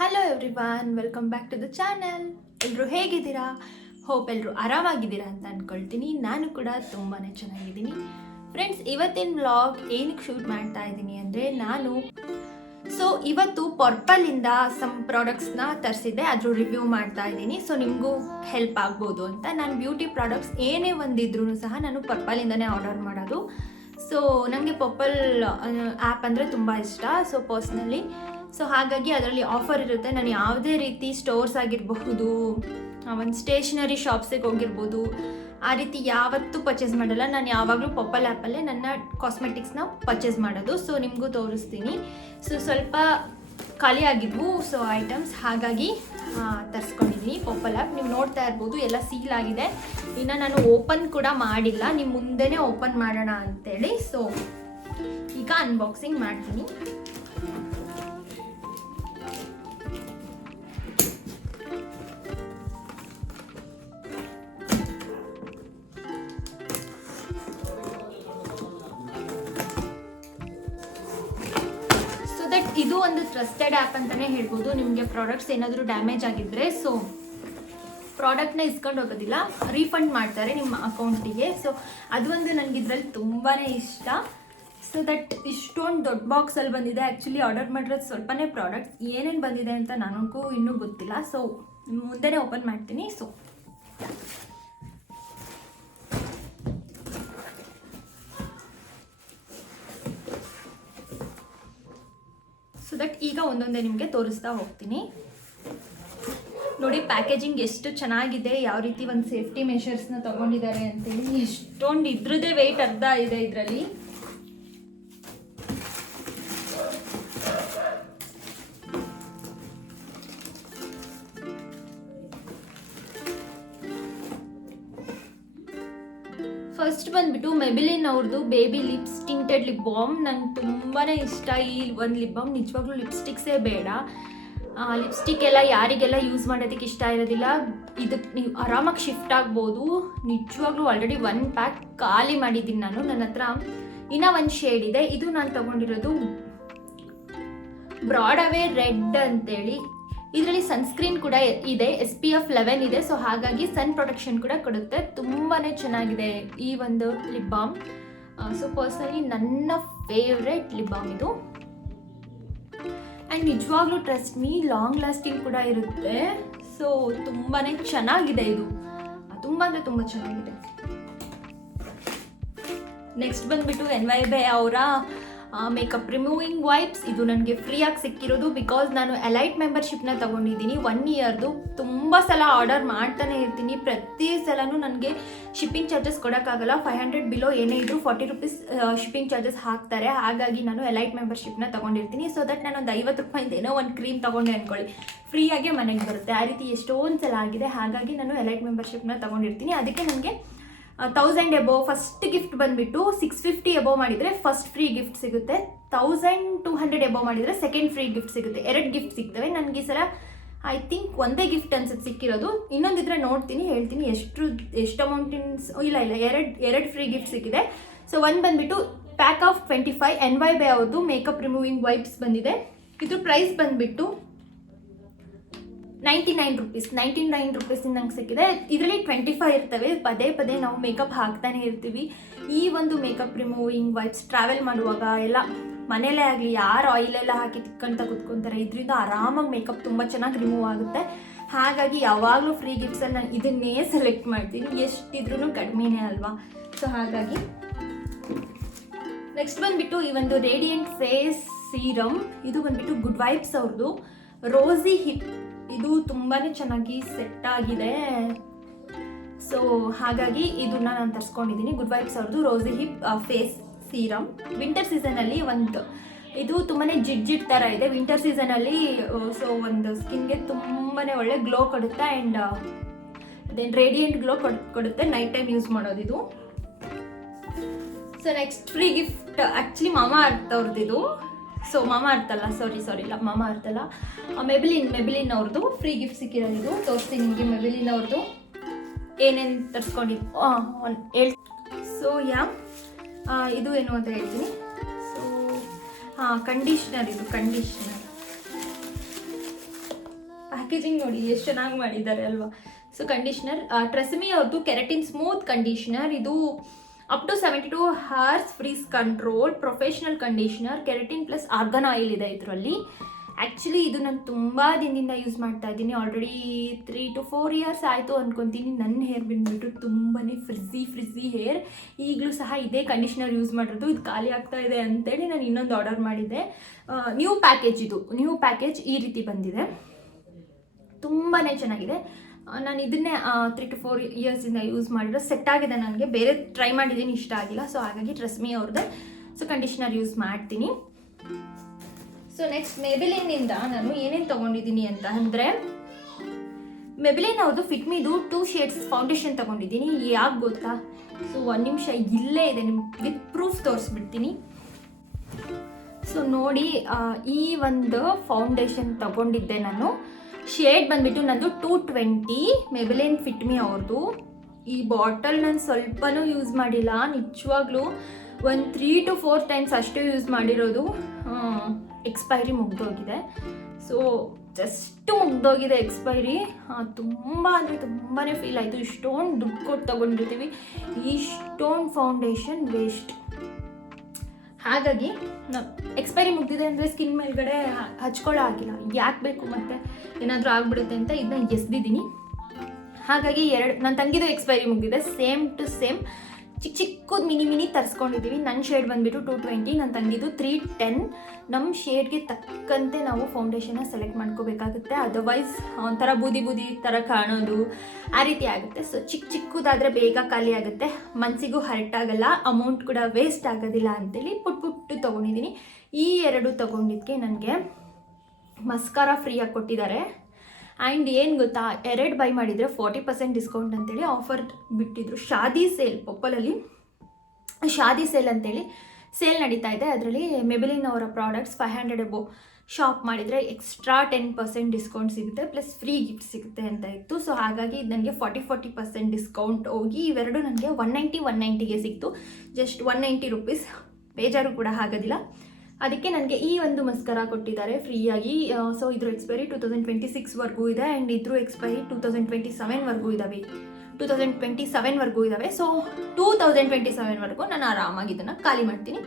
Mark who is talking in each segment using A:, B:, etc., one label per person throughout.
A: Hello everyone welcome back to the channel ಎಲ್ಲರೂ ಹೇಗಿದ್ದೀರಾ? Hope ಎಲ್ಲರೂ ಆರಾಮಾಗಿದ್ದೀರಾ ಅಂತ ಅಂದ್ಕೊಳ್ತೀನಿ ನಾನು ಕೂಡ ತುಂಬಾ ಚೆನ್ನಾಗಿದ್ದೀನಿ. ಫ್ರೆಂಡ್ಸ್ ಇವತ್ತಿನ ವ್ಲಾಗ್ ಏನಕ್ಕೆ ಶೂಟ್ ಮಾಡ್ತಾ ಇದ್ದೀನಿ ಅಂದರೆ ನಾನು ಸೊ ಇವತ್ತು ಪರ್ಪಲಿಂದ ಸಮ್ ಪ್ರಾಡಕ್ಟ್ಸ್ನ ತರಿಸಿದ್ದೆ, ಅದ್ರ ರಿವ್ಯೂ ಮಾಡ್ತಾ ಇದ್ದೀನಿ. ಸೊ ನಿಮಗೂ ಹೆಲ್ಪ್ ಆಗ್ಬೋದು ಅಂತ. ನಾನು ಬ್ಯೂಟಿ ಪ್ರಾಡಕ್ಟ್ಸ್ ಏನೇ ಒಂದಿದ್ರೂ ಸಹ ನಾನು ಪರ್ಪಲಿಂದನೇ ಆರ್ಡರ್ ಮಾಡೋದು. ಸೊ ನನಗೆ ಪರ್ಪಲ್ ಆ್ಯಪ್ ಅಂದರೆ ತುಂಬ ಇಷ್ಟ. ಸೊ ಪರ್ಸ್ನಲಿ ಸೊ ಹಾಗಾಗಿ ಅದರಲ್ಲಿ ಆಫರ್ ಇರುತ್ತೆ. ನಾನು ಯಾವುದೇ ರೀತಿ ಸ್ಟೋರ್ಸ್ ಆಗಿರಬಹುದು ಒಂದು ಸ್ಟೇಷನರಿ ಶಾಪ್ಸಿಗೆ ಹೋಗಿರ್ಬೋದು, ಆ ರೀತಿ ಯಾವತ್ತೂ ಪರ್ಚೇಸ್ ಮಾಡಲ್ಲ. ನಾನು ಯಾವಾಗಲೂ ಪಪ್ಪಲ್ ಆ್ಯಪಲ್ಲೇ ನನ್ನ ಕಾಸ್ಮೆಟಿಕ್ಸ್ನ ಪರ್ಚೇಸ್ ಮಾಡೋದು. ಸೊ ನಿಮಗೂ ತೋರಿಸ್ತೀನಿ. ಸೊ ಸ್ವಲ್ಪ ಖಾಲಿ ಆಗಿದ್ವು ಸೊ ಐಟಮ್ಸ್ ಹಾಗಾಗಿ ತರಿಸ್ಕೊಂಡಿದ್ದೀನಿ ಪೊಪ್ಪಲ್ ಆ್ಯಪ್ ನೀವು ನೋಡ್ತಾ ಇರ್ಬೋದು, ಎಲ್ಲ ಸೀಲ್ ಆಗಿದೆ. ಇನ್ನು ನಾನು ಓಪನ್ ಕೂಡ ಮಾಡಿಲ್ಲ. ನಿಮ್ಮ ಮುಂದೆನೇ ಓಪನ್ ಮಾಡೋಣ ಅಂತೇಳಿ. ಸೊ ಈಗ ಅನ್ಬಾಕ್ಸಿಂಗ್ ಮಾಡ್ತೀನಿ. ಇದು ಒಂದು ಟ್ರಸ್ಟೆಡ್ ಆ್ಯಪ್ ಅಂತಲೇ ಹೇಳ್ಬೋದು. ನಿಮಗೆ ಪ್ರಾಡಕ್ಟ್ಸ್ ಏನಾದರೂ ಡ್ಯಾಮೇಜ್ ಆಗಿದ್ದರೆ ಸೊ ಪ್ರಾಡಕ್ಟ್ನ ಇಸ್ಕೊಂಡು ಹೋಗೋದಿಲ್ಲ. ರೀಫಂಡ್ ಮಾಡ್ತಾರೆ ನಿಮ್ಮ ಅಕೌಂಟಿಗೆ ಸೊ ಅದು ಒಂದು ನನಗೆ ಇದರಲ್ಲಿ ತುಂಬಾ ಇಷ್ಟ. ಸೊ ದಟ್ ಇಷ್ಟೊಂದು ದೊಡ್ಡ ಬಾಕ್ಸಲ್ಲಿ ಬಂದಿದೆ. ಆ್ಯಕ್ಚುಲಿ ಆರ್ಡರ್ ಮಾಡಿರೋದು ಸ್ವಲ್ಪನೇ ಪ್ರಾಡಕ್ಟ್ ಏನೇನು ಬಂದಿದೆ ಅಂತ ನನಗೂ ಇನ್ನೂ ಗೊತ್ತಿಲ್ಲ. ಸೊ ಮುಂದೆನೇ ಓಪನ್ ಮಾಡ್ತೀನಿ. ಸೊ ದಟ್ ಈಗ ಒಂದೊಂದೇ ನಿಮಗೆ ತೋರಿಸ್ತಾ ಹೋಗ್ತೀನಿ. ನೋಡಿ ಪ್ಯಾಕೇಜಿಂಗ್ ಎಷ್ಟು ಚೆನ್ನಾಗಿದೆ, ಯಾವ ರೀತಿ ಒಂದು ಸೇಫ್ಟಿ ಮೆಷರ್ಸ್ನ ತಗೊಂಡಿದ್ದಾರೆ ಅಂತೇಳಿ. ಇಷ್ಟೊಂದು ಇದ್ರದ್ದೇ ವೆಯ್ಟ್ ಅರ್ಧ ಇದೆ ಇದರಲ್ಲಿ. ಫಸ್ಟ್ ಬಂದ್ಬಿಟ್ಟು ಮೆಬಿಲಿನ್ ಅವ್ರದ್ದು baby lips tinted lip balm ನಂಗೆ ತುಂಬಾ ಇಷ್ಟ ಈ ಒಂದು ಲಿಪ್ ಬಾಮ್ ನಿಜವಾಗ್ಲೂ ಲಿಪ್ಸ್ಟಿಕ್ಸೇ ಬೇಡ. ಲಿಪ್ಸ್ಟಿಕ್ ಎಲ್ಲ ಯಾರಿಗೆಲ್ಲ ಯೂಸ್ ಮಾಡೋದಕ್ಕೆ ಇಷ್ಟ ಇರೋದಿಲ್ಲ ಇದಕ್ಕೆ ನೀವು ಆರಾಮಾಗಿ ಶಿಫ್ಟ್ ಆಗ್ಬೋದು. ನಿಜವಾಗ್ಲೂ ಆಲ್ರೆಡಿ ಒನ್ ಪ್ಯಾಕ್ ಖಾಲಿ ಮಾಡಿದ್ದೀನಿ ನಾನು ನನ್ನ ಹತ್ರ. ಇನ್ನೂ ಒಂದು ಶೇಡ್ ಇದೆ. ಇದು ನಾನು ತಗೊಂಡಿರೋದು ಬ್ರಾಡ್ ಅವೇ ರೆಡ್ ಅಂತೇಳಿ. ಇದರಲ್ಲಿ ಸನ್ಸ್ಕ್ರೀನ್ ಕೂಡ ಇದೆ ಎಸ್ ಪಿ ಎಫ್ ಲೆವೆನ್ ಇದೆ. ಸೊ ಹಾಗಾಗಿ ಸನ್ ಪ್ರೊಟೆಕ್ಷನ್ ಕೂಡ ಕೊಡುತ್ತೆ. ತುಂಬಾ ಚೆನ್ನಾಗಿದೆ ಈ ಒಂದು ಲಿಪ್ ಬಾಮ್ ಸೊ ಪರ್ಸ್ನಲಿ ನನ್ನ ಫೇವ್ರೆಟ್ ಲಿಪ್ ಬಾಮ್ ಇದು. ಆ್ಯಂಡ್ ನಿಜವಾಗ್ಲೂ ಟ್ರಸ್ಟ್ ಮೀ ಲಾಂಗ್ ಲಾಸ್ಟಿಂಗ್ ಕೂಡ ಇರುತ್ತೆ. ಸೊ ತುಂಬಾ ಚೆನ್ನಾಗಿದೆ ಇದು. ತುಂಬ ಅಂದರೆ ತುಂಬ ಚೆನ್ನಾಗಿದೆ. ನೆಕ್ಸ್ಟ್ ಬಂದುಬಿಟ್ಟು ಎನ್ ವೈ ಬೈ ಅವರ ಮೇಕಪ್ ರಿಮೂವಿಂಗ್ ವೈಪ್ಸ್ ಇದು ನನಗೆ ಫ್ರೀಯಾಗಿ ಸಿಕ್ಕಿರೋದು ಬಿಕಾಸ್ ನಾನು ಎಲೈಟ್ ಮೆಂಬರ್ಶಿಪ್ನ ತೊಗೊಂಡಿದ್ದೀನಿ. ಒನ್ ಇಯರ್ದು ತುಂಬ ಸಲ ಆರ್ಡರ್ ಮಾಡ್ತಾನೆ ಇರ್ತೀನಿ. ಪ್ರತಿ ಸಲನೂ ನನಗೆ ಶಿಪ್ಪಿಂಗ್ ಚಾರ್ಜಸ್ ಕೊಡೋಕ್ಕಾಗಲ್ಲ. ಫೈವ್ ಹಂಡ್ರೆಡ್ ಬಿಲೋ ಏನೇ ಇದ್ದರೂ ಫಾರ್ಟಿ ರುಪೀಸ್ ಶಿಪ್ಪಿಂಗ್ ಚಾರ್ಜಸ್ ಹಾಕ್ತಾರೆ. ಹಾಗಾಗಿ ನಾನು ಎಲೈಟ್ ಮೆಂಬರ್ಶಿಪ್ನ ತೊಗೊಂಡಿರ್ತೀನಿ. ಸೊ ದಟ್ ನಾನು ಒಂದು ಐವತ್ತು ರೂಪಾಯಿಂದ ಏನೋ ಒಂದು ಕ್ರೀಮ್ ತೊಗೊಂಡೆ ಅಂದ್ಕೊಳ್ಳಿ ಫ್ರೀಯಾಗೆ ಮನೆಗೆ ಬರುತ್ತೆ. ಆ ರೀತಿ ಎಷ್ಟೊಂದು ಸಲ ಆಗಿದೆ. ಹಾಗಾಗಿ ನಾನು ಎಲೈಟ್ ಮೆಂಬರ್ಶಿಪ್ನ ತೊಗೊಂಡಿರ್ತೀನಿ. ಅದಕ್ಕೆ ನನಗೆ ತೌಸಂಡ್ ಎಬೋ ಫಸ್ಟ್ ಗಿಫ್ಟ್ ಬಂದುಬಿಟ್ಟು ಸಿಕ್ಸ್ ಫಿಫ್ಟಿ ಎಬೋ ಮಾಡಿದರೆ ಫಸ್ಟ್ ಫ್ರೀ ಗಿಫ್ಟ್ ಸಿಗುತ್ತೆ. ತೌಸಂಡ್ ಟೂ ಹಂಡ್ರೆಡ್ ಎಬೋ ಮಾಡಿದರೆ ಸೆಕೆಂಡ್ ಫ್ರೀ ಗಿಫ್ಟ್ ಸಿಗುತ್ತೆ. ಎರಡು ಗಿಫ್ಟ್ ಸಿಗ್ತವೆ. ನನಗೆ ಈ ಸಲ ಐ ಥಿಂಕ್ ಒಂದೇ ಗಿಫ್ಟ್ ಅನ್ಸುತ್ತೆ ಸಿಕ್ಕಿರೋದು. ಇನ್ನೊಂದಿದ್ರೆ ನೋಡ್ತೀನಿ, ಹೇಳ್ತೀನಿ ಎಷ್ಟು ಎಷ್ಟು ಅಮೌಂಟ್ ಇಲ್ಲ ಇಲ್ಲ, ಎರಡು ಎರಡು ಫ್ರೀ ಗಿಫ್ಟ್ ಸಿಕ್ಕಿದೆ. ಸೊ ಒಂದು ಬಂದುಬಿಟ್ಟು pack of twenty five N Y Bae ಅವ್ರದ್ದು ಮೇಕಪ್ ರಿಮೂವಿಂಗ್ ವೈಪ್ಸ್ ಬಂದಿದೆ. ಇದ್ರ ಪ್ರೈಸ್ ಬಂದುಬಿಟ್ಟು ninety nine rupees ninety nine rupees ನಂಗೆ ಸಿಕ್ಕಿದೆ. ಇದರಲ್ಲಿ ಟ್ವೆಂಟಿ ಫೈವ್ ಇರ್ತವೆ. ಪದೇ ಪದೇ ನಾವು ಮೇಕಪ್ ಹಾಕ್ತಾನೆ ಇರ್ತೀವಿ. ಈ ಒಂದು ಮೇಕಪ್ ರಿಮೂವಿಂಗ್ ವೈಪ್ಸ್ ಟ್ರಾವೆಲ್ ಮಾಡುವಾಗ ಎಲ್ಲ ಮನೇಲೇ ಆಗಲಿ, ಯಾರು ಆಯಿಲೆಲ್ಲ ಹಾಕಿ ತಿಕ್ಕಂತ ಕುತ್ಕೊಂತಾರೆ. ಇದರಿಂದ ಆರಾಮಾಗಿ ಮೇಕಪ್ ತುಂಬ ಚೆನ್ನಾಗಿ ರಿಮೂವ್ ಆಗುತ್ತೆ. ಹಾಗಾಗಿ ಯಾವಾಗಲೂ ಫ್ರೀ ಗಿಫ್ಟ್ಸಲ್ಲಿ ನಾನು ಇದನ್ನೇ ಸೆಲೆಕ್ಟ್ ಮಾಡ್ತೀನಿ. ಎಷ್ಟಿದ್ರೂ ಕಡಿಮೆನೇ ಅಲ್ವಾ? ಸೊ ಹಾಗಾಗಿ ನೆಕ್ಸ್ಟ್ ಬಂದುಬಿಟ್ಟು ಈ ಒಂದು ರೇಡಿಯಂಟ್ ಫೇಸ್ ಸೀರಮ್ ಇದು ಬಂದ್ಬಿಟ್ಟು ಗುಡ್ ವೈಬ್ಸ್ ಅವ್ರದ್ದು ರೋಸಿ ಹಿಪ್ ಇದು ತುಂಬಾ ಚೆನ್ನಾಗಿ ಸೆಟ್ ಆಗಿದೆ. ಸೊ ಹಾಗಾಗಿ ಇದನ್ನ ನಾನು ತರಿಸ್ಕೊಂಡಿದ್ದೀನಿ ಗುಡ್ ವೈಬ್ಸ್ ಅವ್ರದ್ದು rosehip face serum winter ಸೀಸನಲ್ಲಿ ಒಂದು, ಇದು ತುಂಬಾ ಜಿಡ್ ಜಿಡ್ ಥರ ಇದೆ. ವಿಂಟರ್ ಸೀಸನಲ್ಲಿ ಸೊ ಒಂದು ಸ್ಕಿನ್ಗೆ ತುಂಬಾ ಒಳ್ಳೆ ಗ್ಲೋ ಕೊಡುತ್ತೆ ಆ್ಯಂಡ್ ದೆನ್ ರೇಡಿಯಂಟ್ ಗ್ಲೋ ಕೊಡ್, ಕೊಡುತ್ತೆ. ನೈಟ್ ಟೈಮ್ ಯೂಸ್ ಮಾಡೋದು ಇದು. So next free gift actually ಮಾಮ ಅರ್ಥವ್ರದ್ದು ಇದು ಸೊ ಮಾಮ ಅರ್ಥಲ್ಲ ಸಾರಿ ಸಾರಿ ಇಲ್ಲ, ಮಾಮ ಅರ್ಥಲ್ಲ ಮೆಬಿಲಿನ್ ಮೆಬಿಲಿನ್ ಅವ್ರದ್ದು ಫ್ರೀ ಗಿಫ್ಟ್ ಸಿಕ್ಕಿರೋದು. ತೋರಿಸ್ತೀನಿ ನಿಮಗೆ ಮೆಬಿಲಿನ್ ಅವ್ರದ್ದು. ಏನೇನು ತರಿಸ್ಕೊಂಡಿದ್ದು ಹೇಳ್ ಸೊ ಯಾ ಇದು ಏನು ಅಂತ ಹೇಳ್ತೀನಿ. ಸೊ ಹಾಂ ಕಂಡೀಷ್ನರ್ ಇದು ಕಂಡೀಷ್ನರ್ ಪ್ಯಾಕೇಜಿಂಗ್ ನೋಡಿ, ಎಷ್ಟು ಚೆನ್ನಾಗಿ ಮಾಡಿದ್ದಾರೆ ಅಲ್ವಾ. ಸೊ ಕಂಡೀಷ್ನರ್ ಟ್ರೆಸ್ಮಿ ಅವ್ರದ್ದು ಕೆರಟಿನ್ ಸ್ಮೂತ್ ಕಂಡೀಷ್ನರ್ ಇದು up to seventy two hours frizz control professional conditioner keratin plus argan oil ಇದೆ ಇದರಲ್ಲಿ. ಆ್ಯಕ್ಚುಲಿ ಇದು ನಾನು ತುಂಬ ದಿನದಿಂದ ಯೂಸ್ ಮಾಡ್ತಾ ಇದ್ದೀನಿ. Already three to four years ಆಯಿತು ಅಂದ್ಕೊತೀನಿ ನನ್ನ ಹೇರ್ ಬಂದುಬಿಟ್ಟು ತುಂಬಾ ಫ್ರಿಜ್ಜಿ ಫ್ರಿಜ್ಜಿ ಹೇರ್ ಈಗಲೂ ಸಹ ಇದೇ ಕಂಡೀಷ್ನರ್ ಯೂಸ್ ಮಾಡಿರೋದು. ಇದು ಖಾಲಿ ಆಗ್ತಾ ಇದೆ ಅಂತೇಳಿ ನಾನು ಇನ್ನೊಂದು ಆರ್ಡರ್ ಮಾಡಿದ್ದೆ. ನ್ಯೂ ಪ್ಯಾಕೇಜ್ ಇದು. ನ್ಯೂ ಪ್ಯಾಕೇಜ್ ಈ ರೀತಿ ಬಂದಿದೆ. ತುಂಬಾ ಚೆನ್ನಾಗಿದೆ. ನಾನು ಇದನ್ನೇ ತ್ರೀ ಟು ಫೋರ್ ಇಯರ್ಸಿಂದ ಯೂಸ್ ಮಾಡಿರೋ ಸೆಟ್ ಆಗಿದೆ ನನಗೆ. ಬೇರೆ ಟ್ರೈ ಮಾಡಿದ್ದೀನಿ ಇಷ್ಟ ಆಗಿಲ್ಲ. ಸೊ ಹಾಗಾಗಿ ಟ್ರಸ್ಮಿ ಅವ್ರದ್ದೇ ಸೊ ಕಂಡೀಷ್ನರ್ ಯೂಸ್ ಮಾಡ್ತೀನಿ. ಸೊ ನೆಕ್ಸ್ಟ್ ಮೆಬಿಲಿನಿಂದ ನಾನು ಏನೇನು ತೊಗೊಂಡಿದ್ದೀನಿ ಅಂತ ಅಂದರೆ ಮೆಬಿಲಿನ್ ಅವ್ರದ್ದು ಫಿಟ್ಮಿದು ಟೂ ಶೇಡ್ಸ್ ಫೌಂಡೇಶನ್ ತೊಗೊಂಡಿದ್ದೀನಿ ಯಾಕೆ ಗೊತ್ತಾ? ಸೊ ಒಂದು ನಿಮಿಷ ಇಲ್ಲೇ ಇದೆ. ನಿಮ್ಗೆ ವಿತ್ ಪ್ರೂಫ್ ತೋರಿಸ್ಬಿಡ್ತೀನಿ. ಸೊ ನೋಡಿ ಈ ಒಂದು ಫೌಂಡೇಶನ್ ತಗೊಂಡಿದ್ದೆ ನಾನು. ಶೇಡ್ ಬಂದ್ಬಿಟ್ಟು ನಂದು two twenty Maybelline fit me ಅವ್ರದ್ದು ಈ ಬಾಟಲ್ ನಾನು ಸ್ವಲ್ಪನೂ ಯೂಸ್ ಮಾಡಿಲ್ಲ, ನಿಜವಾಗ್ಲೂ ಒಂದು ತ್ರೀ ಟು ಫೋರ್ ಟೈಮ್ಸ್ ಅಷ್ಟು ಯೂಸ್ ಮಾಡಿರೋದು. ಎಕ್ಸ್ಪೈರಿ ಮುಗ್ದೋಗಿದೆ. ಸೊ ಜಸ್ಟ್ ಮುಗ್ದೋಗಿದೆ ಎಕ್ಸ್ಪೈರಿ ತುಂಬ ಅಂದರೆ ತುಂಬಾ ಫೀಲ್ ಆಯಿತು. ಇಷ್ಟೊಂದು ದುಡ್ಡು ಕೊಟ್ಟು ತಗೊಂಡಿರ್ತೀವಿ. ಇಷ್ಟೊಂದು ಫೌಂಡೇಶನ್ ವೇಸ್ಟ್ ಹಾಗಾಗಿ ಎಕ್ಸ್ಪೈರಿ ಮುಗ್ದಿದೆ ಅಂದರೆ ಸ್ಕಿನ್ ಮೇಲ್ಗಡೆ ಹಚ್ಕೊಳ್ಳೋ ಆಗಿಲ್ಲ ಯಾಕೆ ಬೇಕು ಮತ್ತೆ ಏನಾದರೂ ಆಗ್ಬಿಡುತ್ತೆ ಅಂತ ಇದನ್ನ ಎಸ್ದಿದ್ದೀನಿ. ಹಾಗಾಗಿ ಎರಡು ನನ್ನ ತಂಗಿದು ಎಕ್ಸ್ಪೈರಿ ಮುಗ್ದಿದೆ. ಸೇಮ್ ಟು ಸೇಮ್ ಚಿಕ್ಕ ಚಿಕ್ಕದು ಮಿನಿ ಮಿನಿ ತರಿಸ್ಕೊಂಡಿದ್ದೀವಿ ನನ್ನ ಶೇಡ್ ಬಂದುಬಿಟ್ಟು ಟು ಟ್ವೆಂಟಿ ನನ್ನ ತಂಗಿದು ತ್ರೀ ಟೆನ್ ನಮ್ಮ ಶೇಡ್ಗೆ ತಕ್ಕಂತೆ ನಾವು ಫೌಂಡೇಶನ್ನ ಸೆಲೆಕ್ಟ್ ಮಾಡ್ಕೋಬೇಕಾಗುತ್ತೆ. ಅದರ್ವೈಸ್ ಒಂಥರ ಬೂದಿ ಬೂದಿ ಥರ ಕಾಣೋದು ಆ ರೀತಿ ಆಗುತ್ತೆ. ಸೊ ಚಿಕ್ಕ ಚಿಕ್ಕದಾದರೆ ಬೇಗ ಖಾಲಿ ಆಗುತ್ತೆ. ಮನಸ್ಸಿಗೂ ಹರ್ಟ್ ಆಗಲ್ಲ. ಅಮೌಂಟ್ ಕೂಡ ವೇಸ್ಟ್ ಆಗೋದಿಲ್ಲ ಅಂತೇಳಿ ಪುಟ್ ಪುಟ್ಟು ತೊಗೊಂಡಿದ್ದೀನಿ ಈ ಎರಡು ತೊಗೊಂಡಿದ್ದಕ್ಕೆ ನನಗೆ ಮಸ್ಕಾರ ಫ್ರೀಯಾಗಿ ಕೊಟ್ಟಿದ್ದಾರೆ. ಆ್ಯಂಡ್ ಏನು ಗೊತ್ತಾ, ಎರಡು ಬೈ ಮಾಡಿದರೆ ಫಾರ್ಟಿ ಪರ್ಸೆಂಟ್ ಡಿಸ್ಕೌಂಟ್ ಅಂತೇಳಿ ಆಫರ್ ಬಿಟ್ಟಿದ್ರು. ಶಾದಿ ಸೇಲ್ ಪೊಪ್ಪಲಲ್ಲಿ ಶಾದಿ ಸೇಲ್ ಅಂತೇಳಿ ಸೇಲ್ ನಡೀತಾ ಇದೆ. ಅದರಲ್ಲಿ ಮೆಬಿಲಿನ್ ಅವರ products five hundred above shop ಮಾಡಿದರೆ ಎಕ್ಸ್ಟ್ರಾ ಟೆನ್ ಪರ್ಸೆಂಟ್ ಡಿಸ್ಕೌಂಟ್ ಸಿಗುತ್ತೆ ಪ್ಲಸ್ ಫ್ರೀ ಗಿಫ್ಟ್ ಸಿಗುತ್ತೆ ಅಂತ ಇತ್ತು. ಸೊ ಹಾಗಾಗಿ ಇದು ನನಗೆ ಫಾರ್ಟಿ ಫಾರ್ಟಿ ಪರ್ಸೆಂಟ್ ಡಿಸ್ಕೌಂಟ್ ಹೋಗಿ ಇವೆರಡು ನನಗೆ ಒನ್ ನೈಂಟಿ ಒನ್ ನೈಂಟಿಗೆ ಸಿಕ್ತು. ಜಸ್ಟ್ ಒನ್ ನೈಂಟಿ ರುಪೀಸ್ ಬೇಜಾರು ಕೂಡ ಆಗೋದಿಲ್ಲ. ಅದಕ್ಕೆ ನನಗೆ ಈ ಒಂದು ಮಸ್ಕರ ಕೊಟ್ಟಿದ್ದಾರೆ ಫ್ರೀಯಾಗಿ. ಸೊ ಇದ್ರ ಎಕ್ಸ್ಪೈರಿ ಟೂ ತೌಸಂಡ್ ಟ್ವೆಂಟಿ ಸಿಕ್ಸ್ವರೆಗೂ ಇದೆ ಆ್ಯಂಡ್ ಇದ್ರ ಎಕ್ಸ್ಪೈರಿ ಟೂ ತೌಸಂಡ್ ಟ್ವೆಂಟಿ ಸೆವೆನ್ವರೆಗೂ ಇದ್ದಾವೆ ಟೂ ತೌಸಂಡ್ ಟ್ವೆಂಟಿ ಸೆವೆನ್ವರೆಗೂ ಇದ್ದಾವೆ ಸೊ ಟೂ ತೌಸಂಡ್ ಟ್ವೆಂಟಿ ಸೆವೆನ್ವರೆಗೂ ನಾನು ಆರಾಮಾಗಿ ಇದನ್ನು ಖಾಲಿ ಮಾಡ್ತೀನಿ.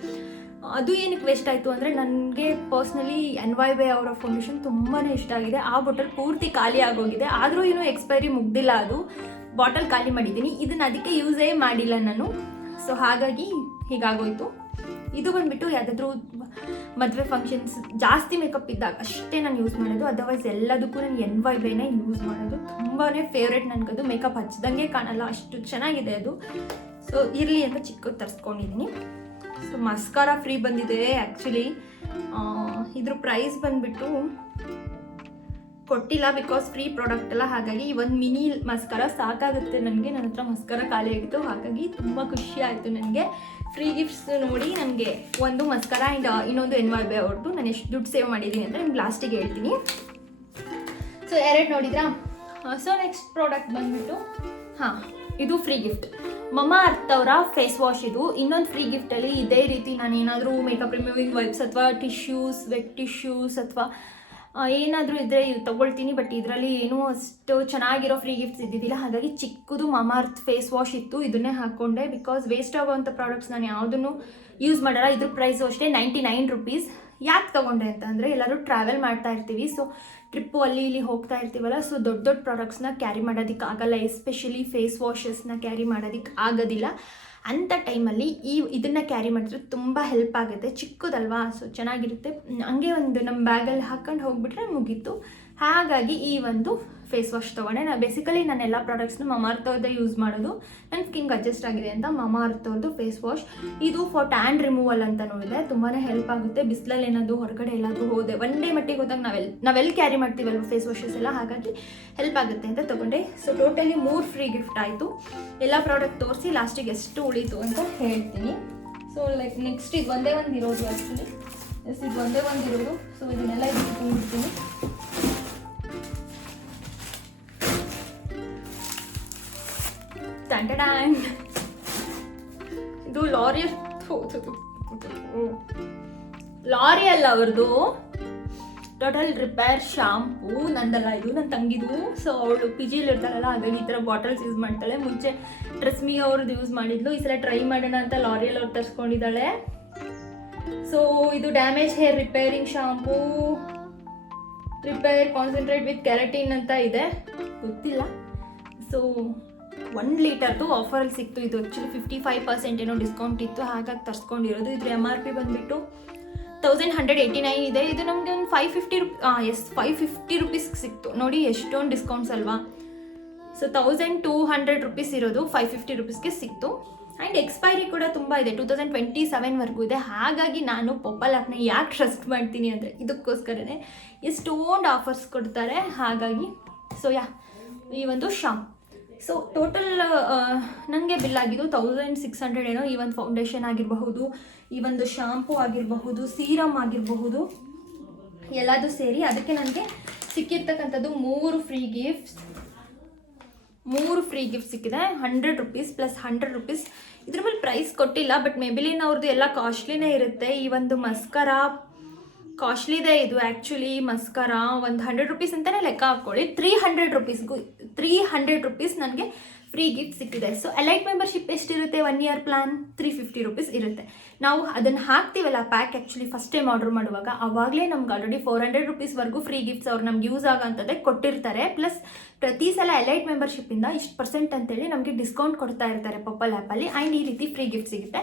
A: ಅದು ಏನಕ್ಕೆ ವೇಸ್ಟ್ ಆಯಿತು ಅಂದರೆ ನನಗೆ ಪರ್ಸ್ನಲಿ ಎನ್ ವೈ ಬೈ ಅವರ ಫೌಂಡೇಶನ್ ತುಂಬಾ ಇಷ್ಟ ಆಗಿದೆ. ಆ ಬಾಟಲ್ ಪೂರ್ತಿ ಖಾಲಿ ಆಗೋಗಿದೆ. ಆದರೂ ಏನೂ ಎಕ್ಸ್ಪೈರಿ ಮುಗ್ದಿಲ್ಲ ಅದು. ಬಾಟಲ್ ಖಾಲಿ ಮಾಡಿದ್ದೀನಿ. ಇದನ್ನು ಅದಕ್ಕೆ ಯೂಸೇ ಮಾಡಿಲ್ಲ ನಾನು. ಸೊ ಹಾಗಾಗಿ ಹೀಗಾಗೋಯ್ತು. ಇದು ಬಂದ್ಬಿಟ್ಟು ಯಾವುದಾದ್ರೂ ಮದುವೆ ಫಂಕ್ಷನ್ಸ್ ಜಾಸ್ತಿ ಮೇಕಪ್ ಇದ್ದಾಗ ಅಷ್ಟೇ ನಾನು ಯೂಸ್ ಮಾಡೋದು. ಅದರ್ವೈಸ್ ಎಲ್ಲದಕ್ಕೂ ನಾನು ಎನ್ ವೈ ಯೂಸ್ ಮಾಡೋದು. ತುಂಬಾ ಫೇವ್ರೇಟ್ ನನಗದು ಮೇಕಪ್ ಹಚ್ಚಿದಂಗೆ ಕಾಣಲ್ಲ. ಅಷ್ಟು ಚೆನ್ನಾಗಿದೆ ಅದು. ಸೊ ಇರಲಿ ಅಂತ ಚಿಕ್ಕದು ತರಿಸ್ಕೊಂಡಿದ್ದೀನಿ ಸೊ ಮಸ್ಕಾರ ಫ್ರೀ ಬಂದಿದೆ ಆ್ಯಕ್ಚುಲಿ ಇದ್ರ ಪ್ರೈಸ್ ಬಂದ್ಬಿಟ್ಟು ಕೊಟ್ಟಿಲ್ಲ ಬಿಕಾಸ್ ಫ್ರೀ ಪ್ರಾಡಕ್ಟ್ ಎಲ್ಲ. ಹಾಗಾಗಿ ಒಂದು ಮಿನಿ ಮಸ್ಕಾರ ಸಾಕಾಗುತ್ತೆ ನನಗೆ. ನನ್ನ ಹತ್ರ ಮಸ್ಕಾರ ಖಾಲಿ ಆಗಿತ್ತು. ಹಾಗಾಗಿ ತುಂಬ ಖುಷಿ ಆಯಿತು ನನಗೆ. ಫ್ರೀ ಗಿಫ್ಟ್ಸ್ ನೋಡಿ ನನಗೆ ಒಂದು ಮಸ್ಕರ ಆ್ಯಂಡ್ ಇನ್ನೊಂದು ಎನ್ ವೈ ಬೈ ಅವ್ರದ್ದು ನಾನು ಎಷ್ಟು ದುಡ್ಡು ಸೇವ್ ಮಾಡಿದ್ದೀನಿ ಅಂತ ನಿಮ್ಗೆ ಲಾಸ್ಟಿಗೆ ಹೇಳ್ತೀನಿ. ಸೊ ಎರಡು ನೋಡಿದ್ರಾ? ಸೊ ನೆಕ್ಸ್ಟ್ ಪ್ರಾಡಕ್ಟ್ ಬಂದ್ಬಿಟ್ಟು, ಹಾಂ, ಇದು ಫ್ರೀ ಗಿಫ್ಟ್ ಮಮ್ಮ ಅವರ ಫೇಸ್ ವಾಶ್ ಇದು. ಇನ್ನೊಂದು ಫ್ರೀ ಗಿಫ್ಟಲ್ಲಿ ಇದೇ ರೀತಿ ನಾನು ಏನಾದರೂ ಮೇಕಪ್ ರಿಮೂವಿಂಗ್ ವೈಪ್ಸ್ ಅಥವಾ ಟಿಶ್ಯೂಸ್ ವೆಟ್ ಟಿಶ್ಯೂಸ್ ಅಥವಾ ಏನಾದರೂ ಇದ್ದರೆ ಇದು ತೊಗೊಳ್ತೀನಿ ಬಟ್ ಇದರಲ್ಲಿ ಏನೂ ಅಷ್ಟು ಚೆನ್ನಾಗಿರೋ ಫ್ರೀ ಗಿಫ್ಟ್ಸ್ ಇದ್ದಿದ್ದಿಲ್ಲ. ಹಾಗಾಗಿ ಚಿಕ್ಕದು ಮಮಾರ್ತ್ ಫೇಸ್ ವಾಶ್ ಇತ್ತು, ಇದನ್ನೇ ಹಾಕ್ಕೊಂಡೆ ಬಿಕಾಸ್ ವೇಸ್ಟ್ ಆಗೋವಂಥ ಪ್ರಾಡಕ್ಟ್ಸ್ ನಾನು ಯಾವುದನ್ನು ಯೂಸ್ ಮಾಡಲ್ಲ. ಇದ್ರ ಪ್ರೈಸು ಅಷ್ಟೇ ನೈಂಟಿ ನೈನ್ ರುಪೀಸ್ ಯಾಕೆ ತೊಗೊಂಡೆ ಅಂತಂದರೆ ಎಲ್ಲರೂ ಟ್ರಾವೆಲ್ ಮಾಡ್ತಾ ಇರ್ತೀವಿ. ಸೊ ಟ್ರಿಪ್ಪು ಅಲ್ಲಿ ಇಲ್ಲಿ ಹೋಗ್ತಾ ಇರ್ತೀವಲ್ಲ ಸೊ ದೊಡ್ಡ ದೊಡ್ಡ ಪ್ರಾಡಕ್ಟ್ಸ್ನ ಕ್ಯಾರಿ ಮಾಡೋದಕ್ಕೆ ಆಗಲ್ಲ ಎಸ್ಪೆಷಲಿ ಫೇಸ್ ವಾಷಸ್ನ ಕ್ಯಾರಿ ಮಾಡೋದಕ್ಕೆ ಆಗೋದಿಲ್ಲ ಅಂಥ ಟೈಮಲ್ಲಿ ಈ ಇದನ್ನು ಕ್ಯಾರಿ ಮಾಡಿದ್ರೆ ತುಂಬ ಹೆಲ್ಪ್ ಆಗುತ್ತೆ. ಚಿಕ್ಕದಲ್ವಾ? ಸೊ ಚೆನ್ನಾಗಿರುತ್ತೆ. ಹಂಗೆ ಒಂದು ನಮ್ಮ ಬ್ಯಾಗಲ್ಲಿ ಹಾಕ್ಕೊಂಡು ಹೋಗ್ಬಿಟ್ರೆ ಮುಗೀತು. ಹಾಗಾಗಿ ಈ ಒಂದು ಫೇಸ್ ವಾಶ್ ತೊಗೊಂಡೆ. ನಾನು ಬೇಸಿಕಲಿ ನಾನು ಎಲ್ಲ ಪ್ರಾಡಕ್ಟ್ಸ್ನ ಮಮಾರ್ಥವ್ರದ್ದೇ ಯೂಸ್ ಮಾಡೋದು. ನನ್ನ ಸ್ಕಿನ್ಗೆ ಅಡ್ಜಸ್ಟ್ ಆಗಿದೆ ಅಂತ ಮಮಾರ್ಥವ್ರದ್ದು ಫೇಸ್ ವಾಶ್ ಇದು ಫಾರ್ ಟ್ಯಾನ್ ರಿಮೂವಲ್ ಅಂತ ಇದೆ ತುಂಬಾ ಹೆಲ್ಪ್ ಆಗುತ್ತೆ. ಬಿಸಿಲಲ್ಲಿ ಏನಾದರೂ ಹೊರಗಡೆ ಎಲ್ಲಾದರೂ ಹೋದೆ ಒನ್ ಡೇ ಮಟ್ಟಿಗೆ ಹೋದಾಗ ನಾವೆಲ್ಲಿ ನಾವೆಲ್ಲಿ ಕ್ಯಾರಿ ಮಾಡ್ತೀವಲ್ವ ಫೇಸ್ ವಾಶಸ್ ಎಲ್ಲ? ಹಾಗಾಗಿ ಹೆಲ್ಪ್ ಆಗುತ್ತೆ ಅಂತ ತೊಗೊಂಡೆ. ಸೊ ಟೋಟಲಿ ಮೂರು ಫ್ರೀ ಗಿಫ್ಟ್ ಆಯಿತು. ಎಲ್ಲ ಪ್ರಾಡಕ್ಟ್ ತೋರಿಸಿ ಲಾಸ್ಟಿಗೆ ಎಷ್ಟು ಉಳೀತು ಅಂತ ಹೇಳ್ತೀನಿ. ಸೊ ಲೈಕ್ ನೆಕ್ಸ್ಟ್ ಇದು ಒಂದೇ ಒಂದು ಇರೋದು ಆ್ಯಕ್ಚುಲಿ ಎಸ್ ಇದು ಒಂದೇ ಒಂದು ಇರೋದು. ಸೊ ಇದನ್ನೆಲ್ಲ ಇದಕ್ಕೆ ಲಾರಿಯಲ್ ಲಾರಿಯಲ್ ಅವ್ರದ್ದು ಟೋಟಲ್ ರಿಪೇರ್ ಶಾಂಪೂ ನಂದಲ್ಲ ಇದು ನನ್ನ ತಂಗಿದು. ಸೊ ಅವಳು ಪಿ ಜಿಲಿ ಇರ್ತಾಳಲ್ಲ, ಹಾಗಾಗಿ ಈ ಥರ ಬಾಟಲ್ಸ್ ಯೂಸ್ ಮಾಡ್ತಾಳೆ. ಮುಂಚೆ ಟ್ರೆಸ್ಮಿ ಅವ್ರದ್ದು ಯೂಸ್ ಮಾಡಿದ್ಲು. ಈ ಸಲ ಟ್ರೈ ಮಾಡೋಣ ಅಂತ ಲಾರಿಯಲ್ ಅವ್ರು ತರಿಸ್ಕೊಂಡಿದ್ದಾಳೆ. ಸೊ ಇದು damage hair repairing shampoo repair concentrate with keratin ಅಂತ ಇದೆ. ಗೊತ್ತಿಲ್ಲ. ಸೊ ಒನ್ ಲೀಟರ್ದು ಆಫರಲ್ಲಿ ಸಿಕ್ತು. ಇದು ಆ್ಯಕ್ಚುಲಿ ಫಿಫ್ಟಿ ಫೈವ್ ಪರ್ಸೆಂಟ್ ಏನೋ ಡಿಸ್ಕೌಂಟ್ ಇತ್ತು. ಹಾಗಾಗಿ ತರ್ಸ್ಕೊಂಡಿರೋದು. ಇದ್ರ ಎಂ ಆರ್ ಪಿ ಬಂದುಬಿಟ್ಟು ತೌಸಂಡ್ ಹಂಡ್ರೆಡ್ ಏಯ್ಟಿ ನೈನ್ ಇದೆ. ಇದು ನಮಗೆ ಒಂದು five fifty rupees five fifty rupees ಸಿಕ್ತು. ನೋಡಿ, ಎಷ್ಟೊಂದು ಡಿಸ್ಕೌಂಟ್ಸ್ ಅಲ್ವಾ? So thousand two hundred rupees ಇರೋದು ಫೈವ್ ಫಿಫ್ಟಿ ರುಪೀಸ್ಗೆ ಸಿಕ್ತು. ಆ್ಯಂಡ್ ಎಕ್ಸ್ಪೈರಿ ಕೂಡ ತುಂಬ ಇದೆ. ಟೂ ತೌಸಂಡ್ ಟ್ವೆಂಟಿ ಸೆವೆನ್ವರೆಗೂ ಇದೆ. ಹಾಗಾಗಿ ನಾನು ಪೊಪ್ಪಲ್ ಆ್ಯಪ್ನ ಯಾಕೆ ಟ್ರಸ್ಟ್ ಮಾಡ್ತೀನಿ ಅಂದರೆ ಇದಕ್ಕೋಸ್ಕರನೇ ಎಷ್ಟೊಂದು ಆಫರ್ಸ್ ಕೊಡ್ತಾರೆ. ಹಾಗಾಗಿ ಸೊ ಯಾ ಈ ಒಂದು ಶಾಂಪ್ ಸೊ ಟೋಟಲ್ ನನಗೆ ಬಿಲ್ ಆಗಿದ್ದು ತೌಸಂಡ್ ಸಿಕ್ಸ್ ಹಂಡ್ರೆಡ್ ಏನೋ ಈ ಒಂದು ಫೌಂಡೇಶನ್ ಆಗಿರಬಹುದು, ಈ ಒಂದು ಶಾಂಪೂ ಆಗಿರಬಹುದು ಸೀರಮ್ ಆಗಿರಬಹುದು, ಎಲ್ಲದೂ ಸೇರಿ ಅದಕ್ಕೆ ನನಗೆ ಸಿಕ್ಕಿರ್ತಕ್ಕಂಥದ್ದು ಮೂರು ಫ್ರೀ ಗಿಫ್ಟ್ಸ್ ಮೂರು ಫ್ರೀ ಗಿಫ್ಟ್ ಸಿಕ್ಕಿದೆ. Hundred rupees plus hundred rupees ಇದ್ರ ಮೇಲೆ ಪ್ರೈಸ್ ಕೊಟ್ಟಿಲ್ಲ ಬಟ್ ಮೇಬಿಲಿನ್ ಅವ್ರದ್ದು ಎಲ್ಲ ಕಾಸ್ಟ್ಲಿನೇ ಇರುತ್ತೆ. ಈ ಒಂದು ಮಸ್ಕರ ಕಾಸ್ಟ್ಲಿದೆ ಇದು ಆ್ಯಕ್ಚುಲಿ ಮಸ್ಕರ ಒಂದು ಹಂಡ್ರೆಡ್ ರುಪೀಸ್ ಅಂತಲೇ ಲೆಕ್ಕ ಹಾಕ್ಕೊಳ್ಳಿ. ತ್ರೀ ಹಂಡ್ರೆಡ್ ರುಪೀಸ್ಗೂ ತ್ರೀ ಹಂಡ್ರೆಡ್ ರುಪೀಸ್ ನನಗೆ ಫ್ರೀ ಗಿಫ್ಟ್ ಸಿಕ್ಕಿದೆ. ಸೊ ಎಲೈಟ್ ಮೆಂಬರ್ಶಿಪ್ ಎಷ್ಟಿರುತ್ತೆ? One year plan three fifty rupees ಇರುತ್ತೆ. ನಾವು ಅದನ್ನು ಹಾಕ್ತೀವಲ್ಲ pack actually first time order ಮಾಡುವಾಗ ಆವಾಗಲೇ ನಮ್ಗೆ ಆಲ್ರೆಡಿ ಫೋರ್ ಹಂಡ್ರೆಡ್ ರುಪೀಸ್ವರೆಗೂ ಫ್ರೀ ಗಿಫ್ಟ್ಸ್ ಅವ್ರು ನಮ್ಗೆ ಯೂಸ್ ಆಗೋಂಥದ್ದೇ ಕೊಟ್ಟಿರ್ತಾರೆ. ಪ್ಲಸ್ ಪ್ರತಿ ಸಲ ಎಲೈಟ್ ಮೆಂಬರ್ಶಿಪ್ಪಿಂದ ಇಷ್ಟು ಪರ್ಸೆಂಟ್ ಅಂತೇಳಿ ನಮಗೆ ಡಿಸ್ಕೌಂಟ್ ಕೊಡ್ತಾ ಇರ್ತಾರೆ ಪಪ್ಪಲ್ ಆ್ಯಪಲ್ಲಿ ಆ್ಯಂಡ್ ಈ ರೀತಿ ಫ್ರೀ ಗಿಫ್ಟ್ ಸಿಗುತ್ತೆ.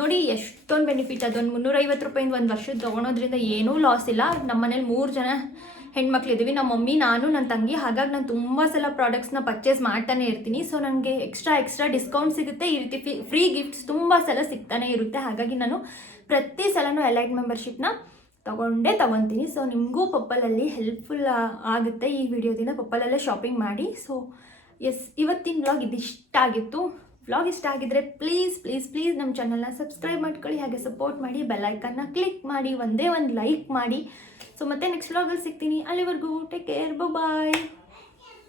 A: ನೋಡಿ, ಎಷ್ಟೊಂದು ಬೆನಿಫಿಟ್ ಅದೊಂದು ಮುನ್ನೂರೈವತ್ತು ರೂಪಾಯಿಂದ ಒಂದು ವರ್ಷ ತೊಗೊಳೋದ್ರಿಂದ ಏನೂ ಲಾಸ್ ಇಲ್ಲ. ನಮ್ಮ ಮನೇಲಿ ಮೂರು ಜನ ಹೆಣ್ಮಕ್ಳಿದ್ದೀವಿ ನಮ್ಮ ಮಮ್ಮಿ, ನಾನು ನನ್ನ ತಂಗಿ, ಹಾಗಾಗಿ ನಾನು ತುಂಬ ಸಲ ಪ್ರಾಡಕ್ಟ್ಸ್ನ ಪರ್ಚೇಸ್ ಮಾಡ್ತಾನೆ ಇರ್ತೀನಿ. ಸೊ ನನಗೆ ಎಕ್ಸ್ಟ್ರಾ ಎಕ್ಸ್ಟ್ರಾ ಡಿಸ್ಕೌಂಟ್ ಸಿಗುತ್ತೆ. ಈ ರೀತಿ ಫ್ರೀ ಗಿಫ್ಟ್ಸ್ ತುಂಬ ಸಲ ಸಿಗ್ತಾನೆ ಇರುತ್ತೆ. ಹಾಗಾಗಿ ನಾನು ಪ್ರತಿ ಸಲನೂ ಎಲೈಟ್ ಮೆಂಬರ್ಶಿಪ್ನ ತಗೊಂಡೇ ತಗೊತೀನಿ. ಸೊ ನಿಮಗೂ ಪಪ್ಪಲಲ್ಲಿ ಹೆಲ್ಪ್ಫುಲ್ ಆಗುತ್ತೆ ಈ ವಿಡಿಯೋದಿಂದ ಪಪ್ಪಲಲ್ಲೇ ಶಾಪಿಂಗ್ ಮಾಡಿ. ಸೊ ಎಸ್ ಇವತ್ತಿನ ವ್ಲಾಗ್ ಇದಿಷ್ಟ ಆಗಿತ್ತು. ವ್ಲಾಗ್ ಇಷ್ಟ ಆಗಿದ್ರೆ ಪ್ಲೀಸ್ ಪ್ಲೀಸ್ ಪ್ಲೀಸ್ ನಮ್ಮ ಚಾನಲ್ನ ಸಬ್ಸ್ಕ್ರೈಬ್ ಮಾಡ್ಕೊಳ್ಳಿ. ಹಾಗೆ ಸಪೋರ್ಟ್ ಮಾಡಿ ಬೆಲ್ಲೈಕನ್ನ ಕ್ಲಿಕ್ ಮಾಡಿ, ಒಂದೇ ಒಂದು ಲೈಕ್ ಮಾಡಿ. ಸೊ ಮತ್ತೆ ನೆಕ್ಸ್ಟ್ ವ್ಲಾಗಲ್ಲಿ ಸಿಗ್ತೀನಿ. ಅಲ್ಲಿವರೆಗೂ ಟೇಕ್ ಕೇರ್ ಬಾಯ್